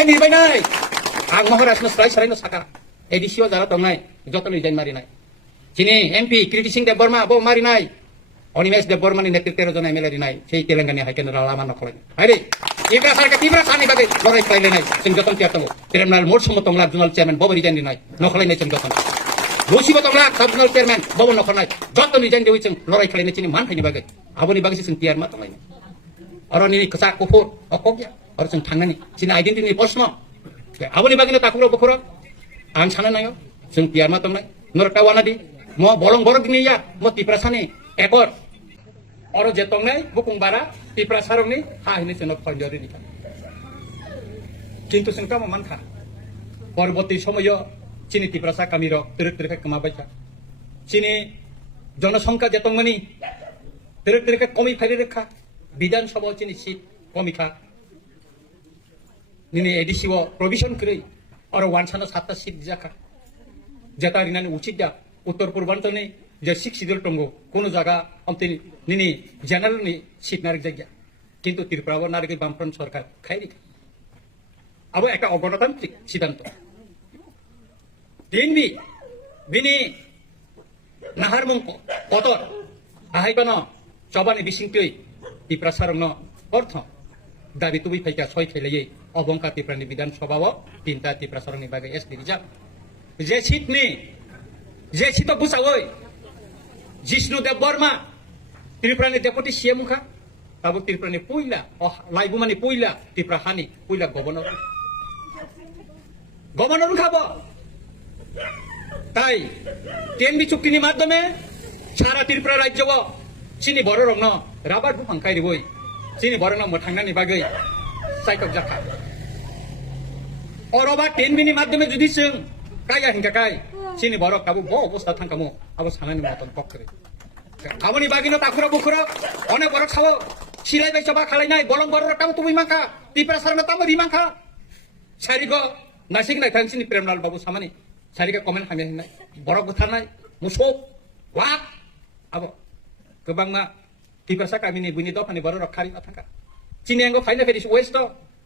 Nilai ni bainai. Ang Maharashtra Srai Sarai no saka. Edisio jara tongnai. Joto ni jain mari nai. Sini MP Kriti Singh Deborma bo mari nai. Onimes Deborma ni netriteiro jona MLA nai. Sei Telangana hai kenra lama nokolai. Hai. Ika sarka tibra sani bagai lorai khaile nai. Sing joton tiatongo. Terminal mor somo tongla junal chairman bobori jain nai. Nokolai nai sing joton. Lusi botongla sabunal chairman bobo nokolai. Joton ni jain dewi sing lorai khaile nai sini man khai ni bagai. Aboni bagai sing tiar ma tonglai. Orang ini kesak kufur, okoknya. Orang sing tangan ni. Sini identiti ni posmo. Aboni bagai ni takuro bukuro. Ang sana nayo. Sing tiar ma tonglai. Nur kawana di. Mo bolong borok ni ya. Mo tiprasani. Ekor. Orang jetong ni, bukung bara, tiprasarong ni, ini senok panjori ni. Kintu sengka memangka. Porboti somoyo, sini tiprasa kami ro, terik-terik kemabaca. Sini জনসংখ্যা jetong mani, terik-terik komi pari rekha, bidan sabah sini si komi kha. Nini edisiwo provision kiri, orang wansana sata sit jaka. Jata rinani ucid ja, uttor purbanto ni, যে শিক্ষিত টঙ্গো কোন জায়গা অন্তে নিনি general নি seat নারক জায়গা কিন্তু ত্রিপুরা নারকের বামফ্রন্ট সরকার খাইনি আবার একটা অগণতান্ত্রিক সিদ্ধান্ত বিএনপি বিনি নাহার মঙ্ক কতর আহাইবান চবানি বিশিংতই ত্রিপুরা সারং অর্থ দাবি তুবি ফাইকা ছয় খেলে অবংকা ত্রিপুরানি বিধানসভাও তিনটা ত্রিপুরা সারংনি বাগে এসপি রিজার্ভ যে seat বুঝাওই Jishnu Deborma, Triprani Deputy CM kah? Tahu Triprani Puila, oh laibu mani Puila, Triprahani, Puila Gubernur. Gubernur kah bo? Tai, TNB cukini madame, cara Tripura Rajya bo, sini borong no, rabat bu pangkai di boy, sini borong no mutangna ni bagai, saikok jaka. Orobat TNB ni madame jadi seng, kaya hingga kai. Sini borok kamu bo bos datang kamu abos sana ni motor pokre kamu ni bagino takura bukura onek borok sawo silai bai coba kalai nai bolong borok kamu tumi mangka tipra sarana tamu di mangka sari go nasik nai tang sini premnal babu sama ni sari go komen kami nai borok butan nai musuh wak abo kebang ma tipra sa kami ni bunyi do pani borok kari matangka sini yang go final finish west do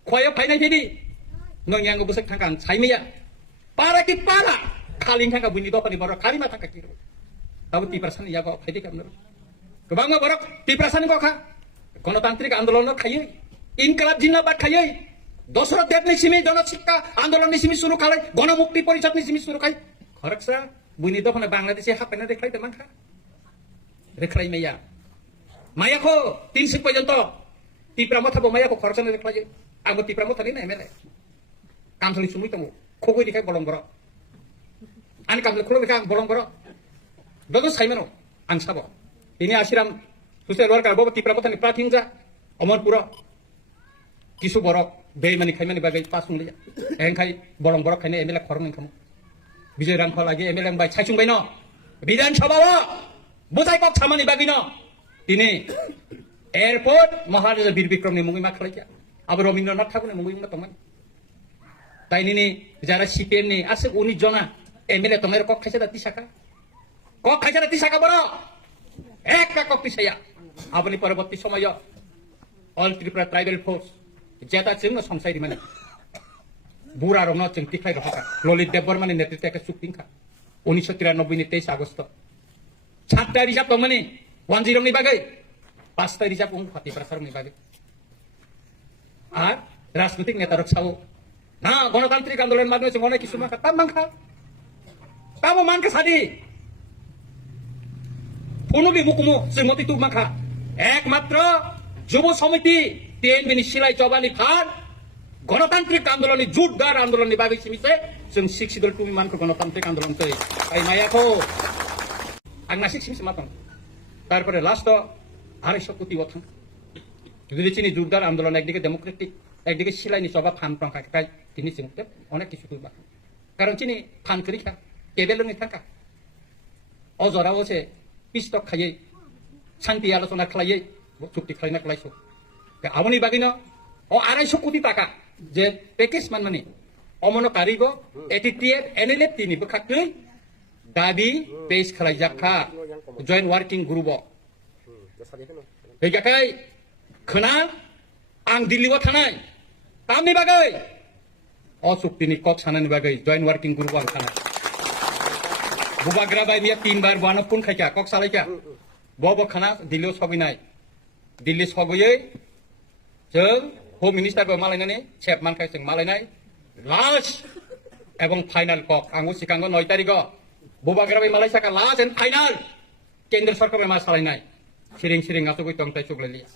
koyo final finish nong yang go busak tangkan sai mi ya para ki para Kaling kan bunyi doa di borok kali mata kaki. Tahu tiprasan ya kok jadi kan. Kebangga borok tiprasan kok kah? Gণতান্ত্রিক আন্দোলন খাইয়ে, ইনকালাব জিন্দাবাদ খাইয়ে, দশরথ দেব নিসিমি জনশিক্ষা আন্দোলন নিসিমি শুরু খালাই, গণমুক্তি পরিষদ নিসিমি শুরু খাই। খরকসা bunyi doa pada Bangladesh ya apa nanti খাইতে মাংখা? রেখলাই মাইয়া। মাইয়া কো 300 পর্যন্ত টিপ্রা মাথা বো মাইয়া কো খরকসা রেখলাই। আগো টিপ্রা মাথা নি না এমএলএ। কামসলি সুমুই তমু। খোগই দিখাই বলং বড়। Ani kamu kalau mereka bolong borok, bagus saya mana, ansabo. Ini asiram, susah luar kalau bawa tipra kota ni prating ja, omor pura, kisu borok, bay mani kai mani bagai pasung dia, engkai bolong borok kai ni MLA korong kamu. Bijay rangkol lagi MLA yang baik, saya cung bay no, bidan coba butai kok sama ni bagi no. Ini airport Maharaja Bir Bikram ni mungkin mak lagi, abu Rabindranath Tagore ni mungkin mak teman. Tapi ini jara CPM ni asal uni jona. MLA tomero kok kaisa dati saka boro ekka kok pisaya apni পরবর্তী সময় all Tripura tribal force যেটা চিংনো সংসাই মানে বুড়া রং চিং টিখাই রকা ললিত দেববর্মানি নেতৃত্বে একটা চুক্তি খা 1993 নি 23 আগস্ট 7টা রিজার্ভ মানে 10 নি বাগাই 5টা রিজার্ভ ফাতি প্রসার নি বাগাই আর রাজনৈতিক নেতারা ছাও না গণতান্ত্রিক আন্দোলনের মাধ্যমে অনেক কিছু মাখা তাম মাংখা Kamu mangka sadi, পুনবি মুকুমু শ্রীমতী তু মাখা একমাত্র যুব সমিতি TNB ni silai cobani khan গণতান্ত্রিক আন্দোলনী জোরদার আন্দোলনী বাবি সিমিছে जों শিক্ষিত তুমি মানকো গণতান্ত্রিক আন্দোলন তৈ তাই মায়াকো আংনা সিমিছে মাতন তারপরে লাস্ট 250 কোটি ওথাং যদি চিনি জোরদার আন্দোলন একদিকে ডেমোক্রেটিক একদিকে সিলাইনি সভা ফান প্রঙ্কা কাই তিনি চিনতে অনেক কিছু তুই বাকি কারণ চিনি ফান করি খা কেবেলনি থাকা অজরাও আছে পিস্তক খাইয়ে শান্তি আলোচনা খাইয়ে চুক্তি খাইনা খাইছো আমনি বাগিনো ও 250 কোটি টাকা যে প্যাকেজ মানে অমন কারিব এটিটিএফ এনএলএফ তিনি বখাকৈ দাবি পেশ খালাই জাখা জয়েন্ট ওয়ার্কিং গ্রুপ এইগাকাই খনা আং দিল্লিও থানাय তামनि बागै चुक्तिनि कक सानानि बागै जॉइंट वर्किंग ग्रुप आं थाना बुबाग्रा बायदिया 3 बार बानो फन खायका कक सालायका बबो खाना दिल्ली सगैनाय दिल्ली सगैयै जों होम मिनिस्टार बो मालायनानै सेफ मानखाय जों मालायनाय लास्ट एवं फाइनल कक आंगो सिगांगो 9 तारिखआव बुबाग्रा बाय मालायसाका लास्ट एंड फाइनल केंद्र सरकार मा सालायनाय सिरिं सिरिं आसो गय तंताय सुगलालिया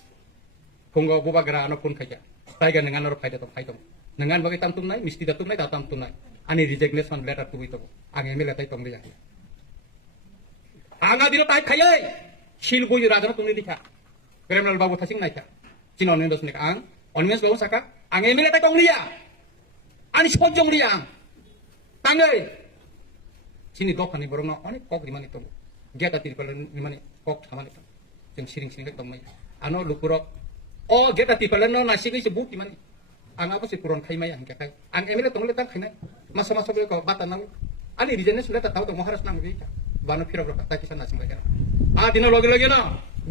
फुंगो बुबाग्रा आनो फन खायका ताइगा नङा नर फायदा दं फायदों नङान बागै तामतुमनाय मिस्ति दातुमनाय दा तामतुमनाय आनि रिजेक्टनेसन लेटार तुबै दं आं एमएलए ताइ तंलै आं आंगा दिनो ताइ खायै सिलगुय राजन तुमनि दिखा प्रेमलाल बाबु थासिं नायखा चिन अनिमेस आं अनिमेस बाबु साका आं एमएलए ताइ तंलिया आनि सजंलिया आं ताङै चिनि दखानि बरंनो अनेक कक रिमानि दं गेटा तिरपल रिमानि कक थामानि दं जों सिरिं सिरिं दंमै आनो लुकुरक अ गेटा तिरपलनो नासिगैसो बुक रिमानि आंआबो से पुरन खायमाय आं केखाय आं एमएलए तंले तां खायनाय मासा मासा बे बाता नाव आनि रिजेनेस लेटा ताव महाराष्ट्र नांगो बे बानो फिराव ता किसान नासिं लायगा आ दिनो लगे लगे न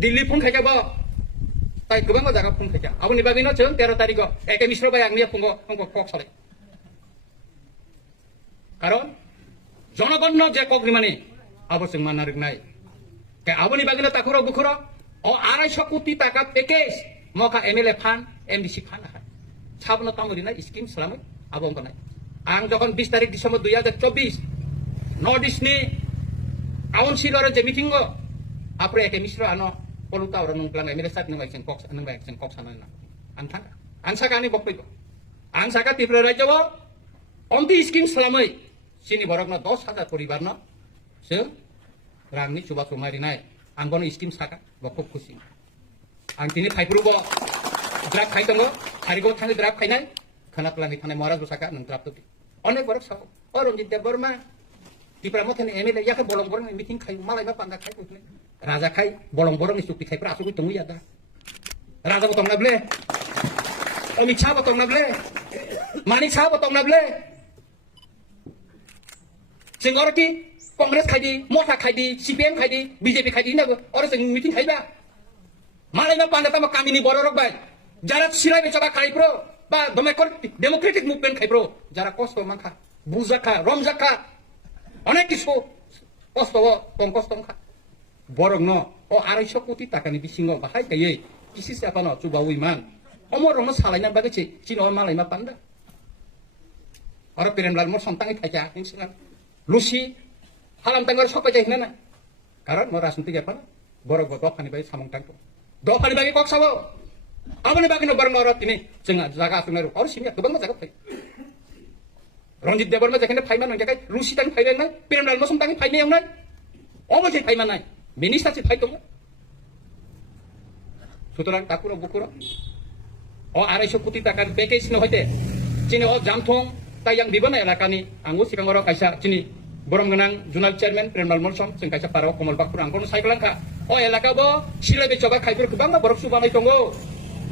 दिल्ली फन खायका बा ताइ गोबां जागा फन खायका आबनि बागैनो जों 13 तारिखआव एके मिश्र बाय आंनिया फुंगो अंको कक सालाय कारण जनगण जे कक रिमानि आबो जों माना रगनाय के आबनि बागैनो ताखुरा बुखुरा अ 250 कोटी टाका पैकेज मका एमएलए फान एमडीसी फान साबना तामुरिना स्कीम सलामै आबो अंकनाय आं जखन 20 तारिख डिसेम्बर 2024 नॉर्थ ईस्टनि काउन्सिलर जे मिटिंग आपरे एके मिश्र आनो पलुता और नंगलां एमएलए सात नंबाय जों कक सानाना आं साकानि बक्तब्य आं साका त्रिपुरा राज्यआव अन्ति स्कीम सलामै सिनि बरकनो 10,000 परिवारनो जों रांनि सुबाखौ मारिनाय आं बनो स्कीम साका बखौ खुसि आं दिनै फाइब्रुबो द्राफ खाइ दङ थारिखआव थाङो द्राफ खायनाय खोनाख्लानि थानाय महाराज बसाका नों द्राफ दि अनेक बरक साव अ रंजित देव बर्मा तिप्रा मथेनि एमएलए याखे बलं बरं मिटिं खाय मालायबा पांगा खाय कुखने राजा खाय बलं बरं सुक्ति खायफ्रा आसुगु दङ यादा राजा बतंग नाबले अमित शाह बतंग नाबले मानिक शाह बतंग नाबले जों की कांग्रेस खायदि मथा खायदि सीपीएम खायदि बीजेपी खायदि नाबो अर जों मिटिं खायबा मालायबा पांगा ता कामिनि बर रकबाय যারা সিলাই বেচা খাইপ্রো বা ডেমোক্রেটিক মুভমেন্ট খাইপ্রো যারা কষ্ট মাখা বুজাখা রমজাখা অনেক কিছু কষ্ট কম কষ্ট খা বরং ন ও 250 কোটি টাকানি বিসিঙ্গ বাহাই গাयै কিসি সাপানো চুবাউই মান অমর রম সালাইনা বাগেছে চিন মালাইমা পান্ডা আর প্রেমলাল মোর সন্তানই থাকা হিংসা লুসি হালাম তাঙ্গর সবাই যাই না কারণ মোর রাজনীতি গেপা বড় দফানি বাই সামং টাঙ্ক दफानि बागै कक साबो आबनि बागैनो बरनो र तिनि जोंहा जागा आसुनाय और सिमिया गोबां जागा फै रंजित देवबर्मा जेखने फाइमा नंजाखाय रुसितानि फाइनाय प्रेमलाल मसुमतानि फाइनायावनाय अबसे फाइमानाय मिनिस्टारसि फाइ दङ सुतरां ताकुर बुकुर अ 250 कोटी टाकानि पैकेज न हयते चिनि अ जामथं तायां बिबनाय एलाकानि आंगो सिगाङाव कायसा चिनि बरम गोनां जुनाल चेयारमेन प्रेमलाल मसुम जों कायसा पाराव कमल बाकुर आंखौनो साइक्लांखा अ एलाकाबो सिलाय बेचबा खायफोर गोबां बरफ सुबानाय दङ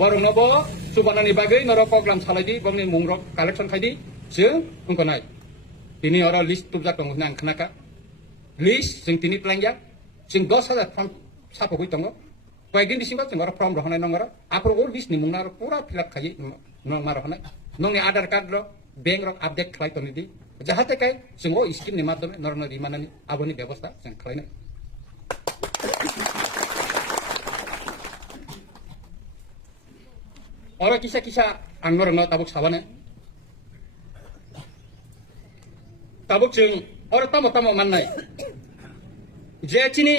बरंनोबो सुबानानि बागै नर प्रग्राम सालायदि बंनि मुंरक कालेक्शन खायदि जों उनखनाय दिनै अर लिस्ट तुबजा दङ होनना आं खोनाका लिस्ट जों दिनै प्लांया जों 10,000 फर्म साफगै दङ कयदिन दिसिमबा जों अर फर्म रहनाय नंगर आफोर अ लिस्ट नि मुंना पूरा फिलअप खायै नंग मार रहनाय नंनि आधार कार्ड र बैंक र आपडेट खालाय तनिदि जाहाते काय जों अ स्कीम नि माध्यमे नरन रिमानानि आबोनि व्यवस्था जों खालायनाय और किसा किसा आंगर न ताबुक साबाने ताबुक जों और तम तम माननाय जे चिनि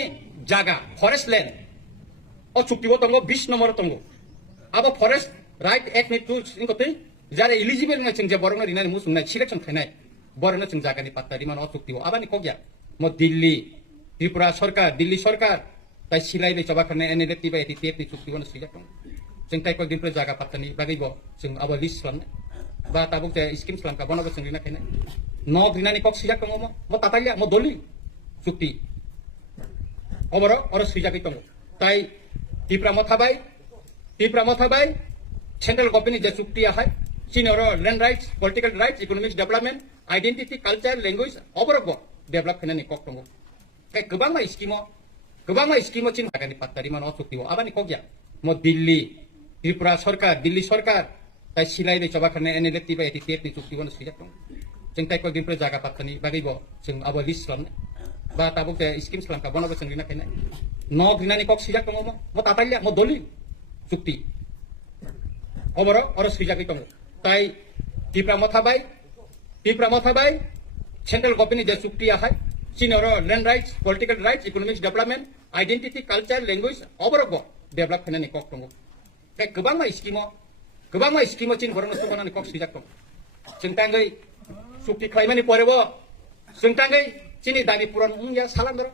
जागा फरेस्ट लैंड अ चुक्तिबो दङ 20 नम्बर दङ अब फरेस्ट राइट एक्ट नि टुल्स इनकते जारे एलिजिबल न जों जे बरनो रिनाय मुसुंनाय सिलेक्शन खायनाय बरनो जों जागानि पात्तारि मान अ चुक्तिबो आबानि कगया म दिल्ली त्रिपुरा सरकार दिल्ली सरकार ताइ सिलाय ले चबा खाने एनएलए टिबा एति टेप नि चुक्तिबो सिया दङ जों ताइको दिनफ्राय जागा पात्तानि बागैबो जों अब लिस्ट खालामनाय बा ताबुक जे स्कीम खालामका बनबो जों रिना खायनाय न ग्रिनानि कक सिया दङ म तातालिया म दलि चुक्ति अबर और सिजाकै दङ ताइ त्रिपुरा मथाबाय सेंट्रल गभर्नमेंट जे चुक्ति आहाय चिनर land rights political rights economic development identity culture language अबरबो डेवलप खायनानि कक दङ काय गोबां स्कीम चिन हागानि पात्तारि मान चुक्तिबो आबानि कगया म दिल्ली सरकार তাই সিলাই বে চবা খানে এনে লেপতি বা এটি টেপ নি চুক্তি বন সিজাক দं जों ताइ कयदिन फ्राय जागा पात्तानि बागैबो जों आबो लिस्ट खालामनाय बा ताबो स्किम खालामखा बनाबो जों रिना खायनाय न ग्रिनानि कक सिजाक दङ म तातालिया म दलि चुक्ति अबरो अरो सिजाकै दङ ताइ टिप्रा मथाबाय सेन्ट्रेल गभर्नमेन्ट जे चुक्ति आहाय चिनरो land rights political rights economic development identity culture language अबरो डेवलप खायनानि कक दङ ताइ गोबां स्किमो चिन बरनो सुबनानि कक सिजाक दङ जों तांगै चुक्ति खालामनानै परेबो जों तांगै चिनि दानि पुरान उंया सालांदर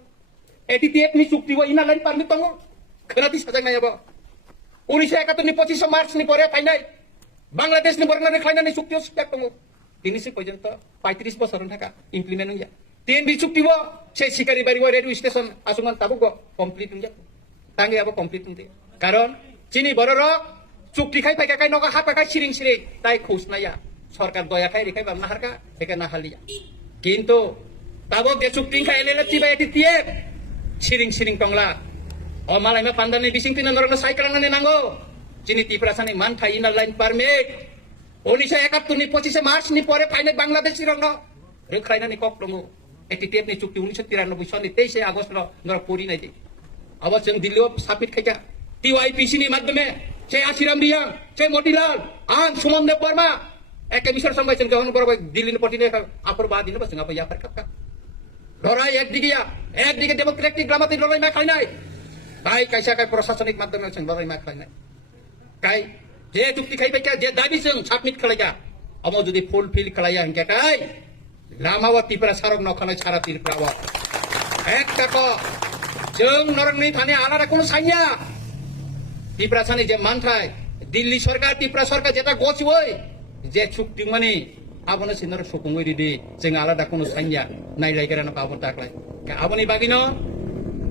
88 नि चुक्ति वो इना लाइन पारमिट दङ खोनाति साजांनायाबो 1971 नि 25 मार्च नि परे फाइनाय बांग्लादेश नि बरनानै खालामनानै चुक्तियाव सिटाक दङ दिनैसो पर्यन्त 35 बोसोरनि थाखा इमप्लिमेन्ट उंया तीन बि चुक्तिबो से सिकारि बारिबो रेडियो स्टेशन आसुमान ताबुगो कमप्लीट उंया तांगैयाबो कमप्लीट उंदे कारण चिनि बरर चुक्ति खाय फायखाय नगा हापाखाय सिरिं ताइ खौसनाया सरकार दया खाय रेखाय बामना हारका बेका ना हालिया किन्तु ताबो बे चुक्ति खाय एलेले तिबा एति तिए सिरिं टंला अ मालायमा पान्दानि बिसिं तिन नरनो साइक्लांनानै नांगौ चिनि तिप्रासानि मान थाइ इन लाइन पारमिट 1971 नि 25 मार्च नि परे फाइनाय बांग्लादेश रंनो रेखायनानि कक दङ 88 नि चुक्ति 1993 सननि 23 आगस्ट नर परिनाय दे अब जों दिल्लीयाव साबमिट खायगा टीवाईपीसी नि माध्यमे से आसिराम रियां से मोतीलाल आं सुमन देव वर्मा एक मिसर संबाय जों जहन बरबाय दिल्लीनि पटिने आपर बादिनो बस जों या फारका लड़ाई एकदिके डेमोक्रेटिक लामाति लड़ाई मा खायनाय ताइ कायसा काय प्रशासनिक माध्यमे जों लड़ाई मा खायनाय काय जे चुक्ति खायबाय जे दाबि जों सबमिट खालायगा अब जुदि फुलफिल खालाया हंके काय लामावती प्रा सारक नखानाय सारा तिरप्राव एक टाको जों नरंनि थाने आलादा कोनो साइया तिप्रासानि जे मानथाय दिल्ली सरकार तिप्रा सरकार जेता गसिवय जे चुक्ति माने आबोनो सिनर सुकुंगै दिदि जों आलादा कोनो साइया नायलायगेरानो बाबो ताकलाय आबोनि बागिनो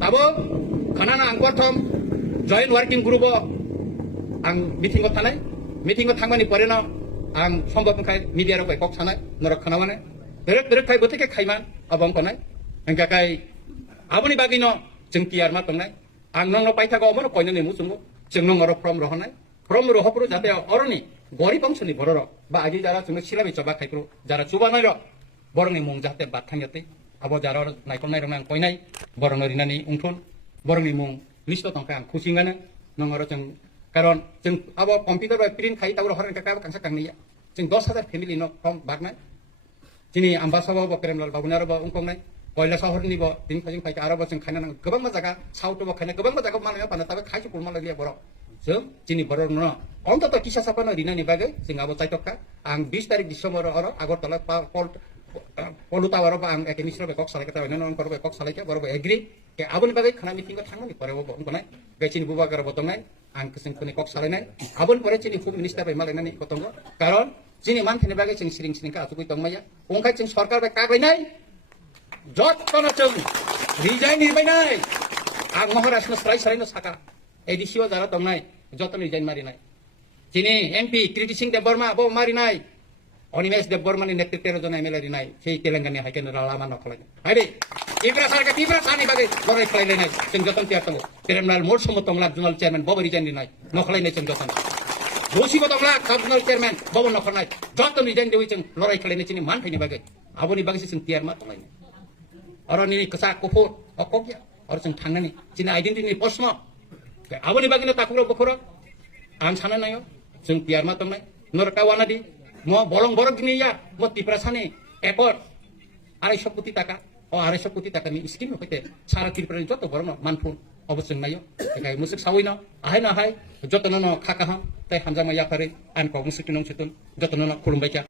आबो खानाना आं प्रथम जॉइंट वर्किंग ग्रुप आं मिटिंग थानाय मिटिंग थांबानि परेनो आं सम्भवखाय मीडिया रो कक थानाय नरक खानावाने बेरेक खाय बोथेके खायमान अबं खनाय अंकाखाय आबोनि बागिनो जों तियार मा तंनाय आं नंनो पाइथागो अमनो कयनो नेमु जोंगो जों नंगरो फ्रम रहनाय फ्रम रहपरो जाते अरनि गरीब अंशनि बरर बा आगि जारा जों सिलाबि चबा खायक्रो जारा चुबानाय र बरनि मुं जाते बाथांयते आबो जारा नायखौ नायरं आं कयनाय बरन रिनानि उंथुन बरनि मुं लिस्ट तंका आं खुसिंगानो नंगरो जों कारण जों आबो कम्पिउटार बा प्रिन्ट खाय तावर हरन काका कांसा कांनिया जों 10000 फेमिलि न फ्रम बागनाय दिनै आम्बासाबो प्रेमलाल बाबुनारबो उंखंनाय कयला सहरनिबो दिन खायजों फायका आरोबो जों खायना गोबां जागा साउथबो खायना गोबां जागा मालाया पाना ताबे खायसो कुलमा लागिया बर जों दिनै बर न अन्तत किसा सापानो रिनानि बागै जों आबो चाइटका आं 20 तारिख डिसेम्बर अर आगरतला पलुतावारबो आं एकेमिस्टर बेकक सालायका ताबे नन करबो बेकक सालायका बरबो एग्री के आबोनि बागै खाना मिटिंग थांनानि परेबो उंखनाय गायचिनि बुबागारबो तंनाय आं किसिम कोनि कक सालायनाय आबोन परे चिनि होम मिनिस्टार बाय मालायनानि कतंगो कारण जिनि मानथेनि बागै जों सिरिं का आजुकै तंमाया अंखाय जों सरकार बाय कागलायनाय जत्तनो जों रिजाइन निर्बायनाय आं महाराष्ट्र सारायनो साका एडिसिओ जारा तंनाय जत्तनो रिजाइन मारिनाय जिनि एमपी कृति सिंह देव वर्मा बो मारिनाय अनिमेश देव वर्मानि नेतृत्वेर जन एमएलए रिनाय सेई तेलेंगानानि हाइकेन रालामा नखलाय हायदे इब्रा सरकार तिब्रा सानि बागै लड़ाई खालायनाय जों जतन तियार तंगो प्रेमलाल मोर समत तंगला जुनाल चेयरमैन बबो रिजाइन रिनाय नखलायनाय जों जतन जोसिबो तंगला जुनाल चेयरमैन बबो नखलायनाय जतन रिजाइन देवै जों लड़ाई खालायनाय चिनि मानथायनि बागै आबोनि बागैसो जों तियार मा तंलायनाय अरनि कसा कुफुर अकगिया और जों थांनानै चिनि आइडेन्टिटी प्रश्न आबोनि बागैनो ताकुरो बखरो आं साना नायो जों तियार मा तंनाय नरका वानादि म बलं बरक दिनिया म तिप्रासानि एकड़ 250 कोटी टाका ओ 250 कोटी टाकानि स्किम होते सारा त्रिपुरानि जत बरन मानफुन अबसं नायो एकाय मुसुक सावैनो आहाय नाहाय जतनो खाका हम ताय हामजा माया फारे आन को मुसुक नंग सुतुन जतनो खुलुमबाय